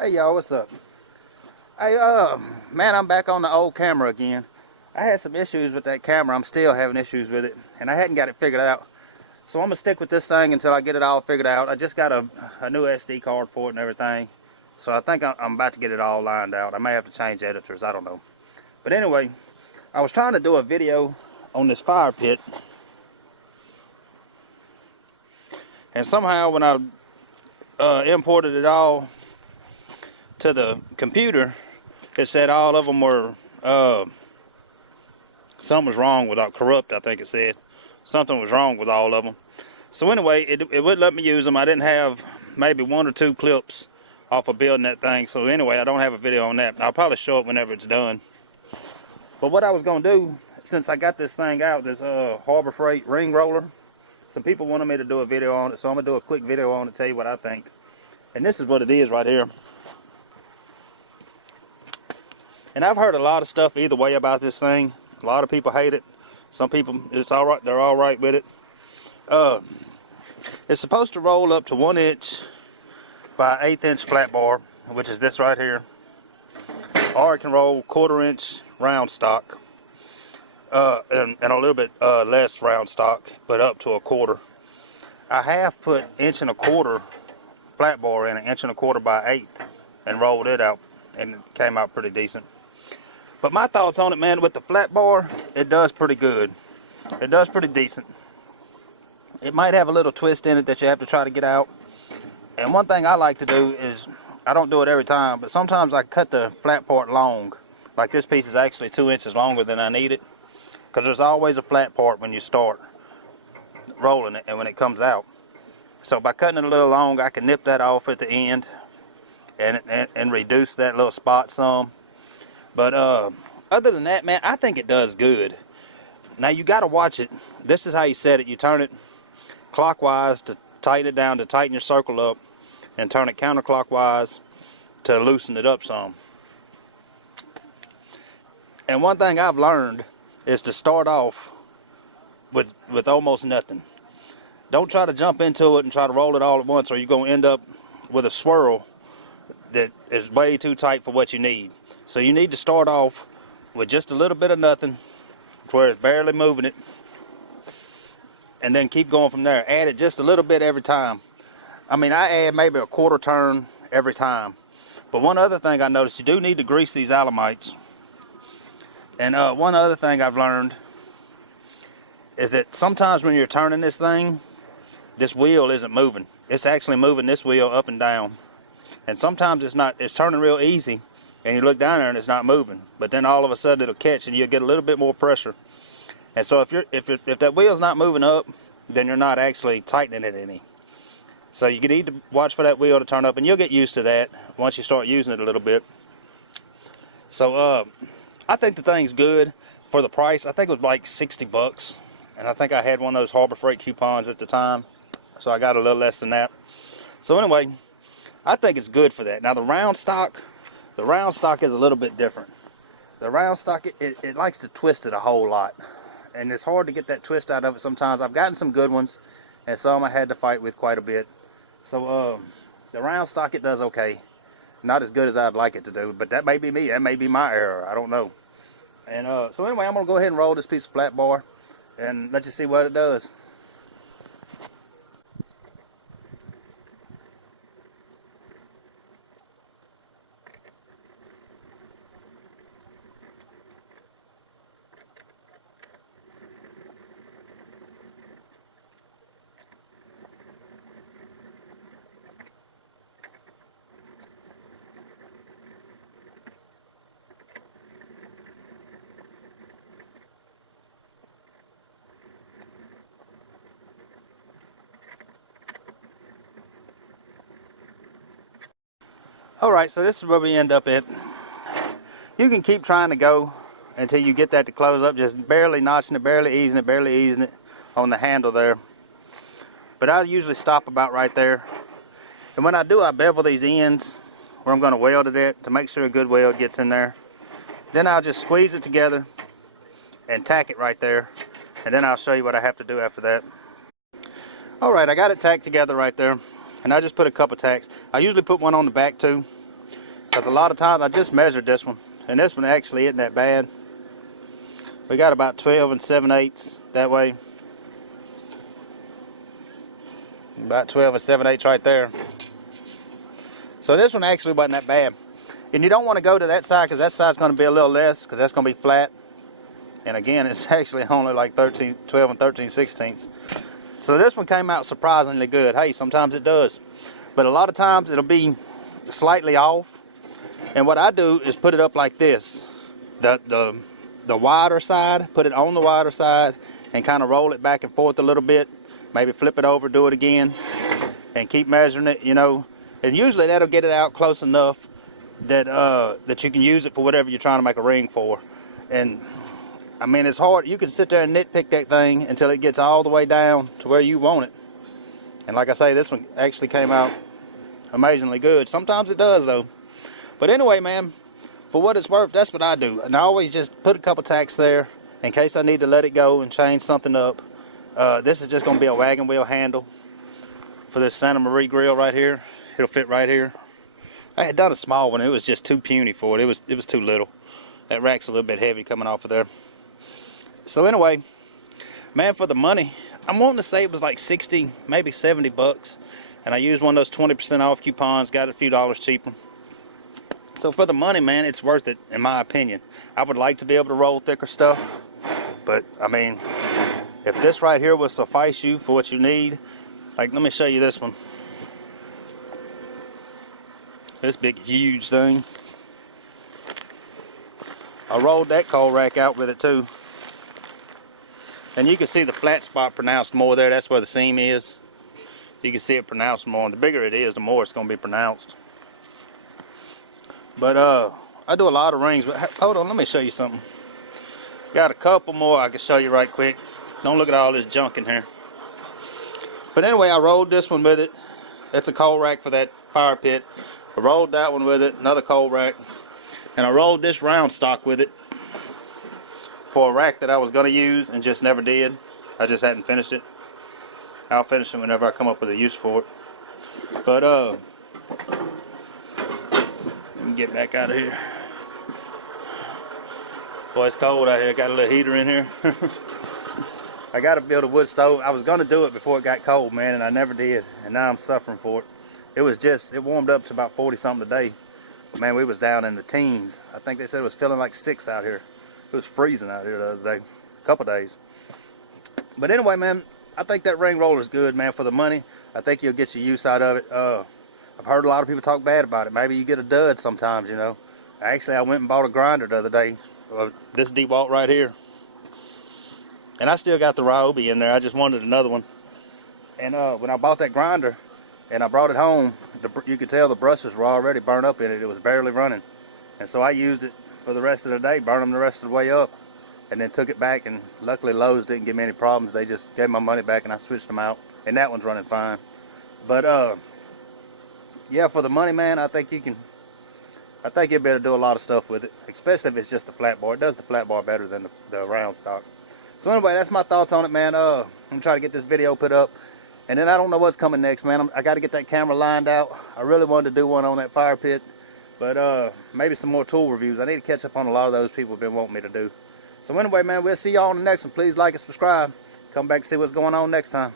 Hey y'all, what's up? Hey, man, I'm back on the old camera again. I had some issues with that camera. I'm still having issues with it, and I hadn't got it figured out. So I'm gonna stick with this thing until I get it all figured out. I just got a new SD card for it and everything. So I think I'm about to get it all lined out. I may have to change editors, I don't know. But anyway, I was trying to do a video on this fire pit. And somehow when I imported it all to the computer, it said all of them were something was wrong with corrupt. I think it said something was wrong with all of them. So anyway, it wouldn't let me use them. I didn't have maybe 1 or 2 clips off of building that thing. So anyway, I don't have a video on that. I'll probably show it whenever it's done. But what I was gonna do, since I got this thing out, this Harbor Freight ring roller, some people wanted me to do a video on it, so I'm gonna do a quick video on it, tell you what I think. And this is what it is right here. And I've heard a lot of stuff either way about this thing. A lot of people hate it. Some people, it's all right. They're all right with it. It's supposed to roll up to 1 inch by 1/8 inch flat bar, which is this right here. Or it can roll 1/4 inch round stock, and a little bit less round stock, but up to 1/4. I have put 1.25 inch flat bar in, 1.25 inch by 1/8, and rolled it out, and it came out pretty decent. But my thoughts on it, man, with the flat bar, it does pretty good. It does pretty decent. It might have a little twist in it that you have to try to get out. And one thing I like to do is, I don't do it every time, but sometimes I cut the flat part long. Like this piece is actually 2 inches longer than I need it. Because there's always a flat part when you start rolling it and when it comes out. So by cutting it a little long, I can nip that off at the end and reduce that little spot some. But other than that, man, I think it does good. Now you got to watch it. This is how you set it. You turn it clockwise to tighten it down, to tighten your circle up, and turn it counterclockwise to loosen it up some. And one thing I've learned is to start off with almost nothing. Don't try to jump into it and try to roll it all at once, or you're going to end up with a swirl that is way too tight for what you need. So you need to start off with just a little bit of nothing, where it's barely moving it, and then keep going from there. Add it just a little bit every time. I mean, I add maybe a 1/4 turn every time. But one other thing I noticed, you do need to grease these alamites. And one other thing I've learned is that sometimes when you're turning this thing, this wheel isn't moving. It's actually moving this wheel up and down. And sometimes it's turning real easy, and you look down there and it's not moving. But then all of a sudden it'll catch and you'll get a little bit more pressure. And so if that wheel's not moving up, then you're not actually tightening it any. So you need to watch for that wheel to turn up, and you'll get used to that once you start using it a little bit. So I think the thing's good for the price. I think it was like 60 bucks. And I think I had one of those Harbor Freight coupons at the time. So I got a little less than that. So anyway, I think it's good for that. Now the round stock is a little bit different. The round stock, it likes to twist it a whole lot. And it's hard to get that twist out of it sometimes. I've gotten some good ones, and some I had to fight with quite a bit. So the round stock, it does okay. Not as good as I'd like it to do, but that may be me. That may be my error. I don't know. And so anyway, I'm going to go ahead and roll this piece of flat bar and let you see what it does. Alright, so this is where we end up at. You can keep trying to go until you get that to close up, just barely notching it, barely easing it on the handle there. But I usually stop about right there. And when I do, I bevel these ends where I'm going to weld it at to make sure a good weld gets in there. Then I'll just squeeze it together and tack it right there. And then I'll show you what I have to do after that. Alright, I got it tacked together right there. And I just put a couple tacks. I usually put one on the back too. because a lot of times I just measured this one, and this one actually isn't that bad. We got about 12 and 7/8 that way. About 12 and 7/8 right there. So this one actually wasn't that bad. And you don't want to go to that side because that side's going to be a little less because that's going to be flat. And again, it's actually only like 12 and 13/16. So this one came out surprisingly good. Hey, sometimes it does. But a lot of times it'll be slightly off. And what I do is put it up like this. The wider side, put it on the wider side and kind of roll it back and forth a little bit. Maybe flip it over, do it again, and keep measuring it, you know. And usually that'll get it out close enough that that you can use it for whatever you're trying to make a ring for. And I mean, it's hard. You can sit there and nitpick that thing until it gets all the way down to where you want it. And like I say, this one actually came out amazingly good. Sometimes it does though. But anyway, man, for what it's worth, that's what I do. And I always just put a couple tacks there in case I need to let it go and change something up. This is just going to be a wagon wheel handle for this Santa Maria grill right here. It'll fit right here. I had done a small one. It was just too puny for it. It was too little. That rack's a little bit heavy coming off of there. So anyway, man, for the money, I'm wanting to say it was like 60, maybe 70 bucks. And I used one of those 20% off coupons, got it a few dollars cheaper. So for the money, man, it's worth it, in my opinion. I would like to be able to roll thicker stuff. But, I mean, if this right here will suffice you for what you need, like, let me show you this one. This big, huge thing. I rolled that coal rack out with it too. And you can see the flat spot pronounced more there. That's where the seam is. You can see it pronounced more. And the bigger it is, the more it's going to be pronounced. But I do a lot of rings. But hold on, let me show you something. Got a couple more I can show you right quick. Don't look at all this junk in here. But anyway, I rolled this one with it. That's a coal rack for that fire pit. I rolled that one with it, another coal rack. And I rolled this round stock with it for a rack that I was going to use and just never did. I just hadn't finished it. I'll finish it whenever I come up with a use for it. But let me get back out of here. Boy, it's cold out here. Got a little heater in here. I got to build a wood stove. I was going to do it before it got cold, man, and I never did. And now I'm suffering for it. It warmed up to about 40 something today. Man, we was down in the teens. I think they said it was feeling like 6 out here. It was freezing out here the other day, a couple days. But anyway, man, I think that ring roller is good, man, for the money. I think you'll get your use out of it. I've heard a lot of people talk bad about it. Maybe you get a dud sometimes, you know. Actually, I went and bought a grinder the other day. This DeWalt right here. And I still got the Ryobi in there. I just wanted another one. And when I bought that grinder and I brought it home, you could tell the brushes were already burned up in it. It was barely running. And so I used it for the rest of the day, burned them the rest of the way up, and then took it back. And luckily Lowe's didn't give me any problems. They just gave my money back and I switched them out. And that one's running fine. But yeah, for the money, man, I think you'll be able to do a lot of stuff with it, especially if it's just the flat bar. It does the flat bar better than the round stock. So anyway, that's my thoughts on it, man. I'm gonna try to get this video put up, and then I don't know what's coming next, man. I got to get that camera lined out. I really wanted to do one on that fire pit, but maybe some more tool reviews. I need to catch up on a lot of those people have been wanting me to do. So anyway, man, we'll see y'all on the next one. Please like and subscribe. Come back and see what's going on next time.